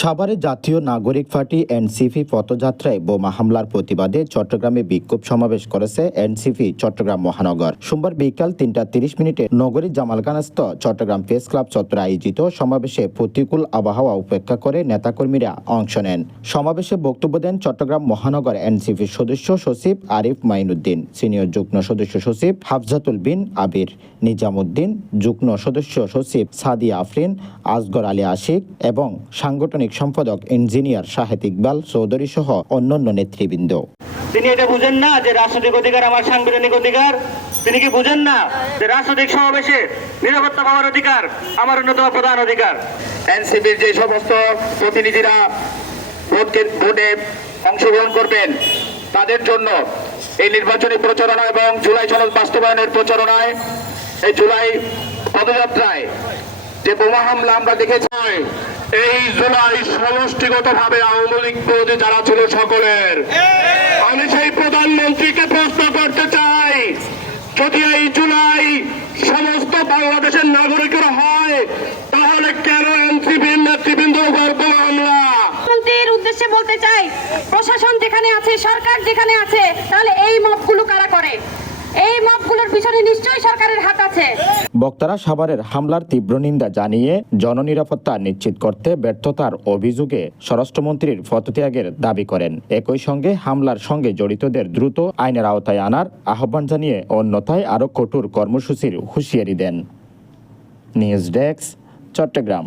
সাভারে জাতীয় নাগরিক পার্টি এনসিপি পথযাত্রায় বোমা হামলার প্রতিবাদে চট্টগ্রামে বিক্ষোভ সমাবেশ করেছে এনসিপি চট্টগ্রাম মহানগর। সোমবার বিকাল 3:30 নগরীর জামালখানস্থ চট্টগ্রাম প্রেস ক্লাব চত্বরে আয়োজিত সমাবেশে প্রতিকূল আবহাওয়া উপেক্ষা করে নেতাকর্মীরা অংশ নেন। সমাবেশে বক্তব্য দেন চট্টগ্রাম মহানগর এনসিপির সদস্য সচিব আরিফ মাইনুদ্দিন, সিনিয়র যুগ্ম সদস্য সচিব হাফজাতুল বিন আবির, নিজামুদ্দিন, যুগ্ম সদস্য সচিব সাদিয়া আফরিন, আসগর আলী আশিক এবং সাংগঠনিক সম্পাদক ইঞ্জিনিয়ার শাহেদ ইকবাল চৌধুরী সহ অন্যান্য নেতৃবৃন্দ। তিনি এটা বুঝেন না যে রাজনৈতিক অধিকার আমার সাংবিধানিক অধিকার? তিনি কি বুঝেন না যে রাজনৈতিক সমাবেশে নিরাপত্তা পাওয়ার অধিকার আমার অন্যতম প্রধান অধিকার? এনসিপির যে সমস্ত প্রতিনিধিরা ভোটে অংশগ্রহণ করবেন তাদের জন্য এই নির্বাচনী প্রচারণা এবং জুলাই সনদ বাস্তবায়নের প্রচারণায়, এই জুলাই পদযাত্রায় যে বোমা হামলা আমরা দেখেছি, এই জুলাই সমষ্টিগতভাবে আওয়ামী লীগ বিরোধী যারা ছিল সকলের, আমি সেই প্রধানমন্ত্রীকে প্রশ্ন করতে চাই, যদি এই জুলাই সমস্ত বাংলাদেশের নাগরিকের হয় তাহলে কেন এনসিপির নেতৃবৃন্দের উপর বোমা হামলা? মন্ত্রীর উদ্দেশ্যে বলতে চাই, প্রশাসন যেখানে আছে, সরকার যেখানে আছে, তাহলে এই মবগুলো কারা করে? এই মবগুলোর পিছনে নিশ্চয়ই সরকারের হাত আছে। বক্তারা সাভারের হামলার তীব্র নিন্দা জানিয়ে জননিরাপত্তা নিশ্চিত করতে ব্যর্থতার অভিযোগে স্বরাষ্ট্রমন্ত্রীর পদত্যাগের দাবি করেন। একই সঙ্গে হামলার সঙ্গে জড়িতদের দ্রুত আইনের আওতায় আনার আহ্বান জানিয়ে অন্যথায় আরও কঠোর কর্মসূচির হুঁশিয়ারি দেন। News desk, Chittagong.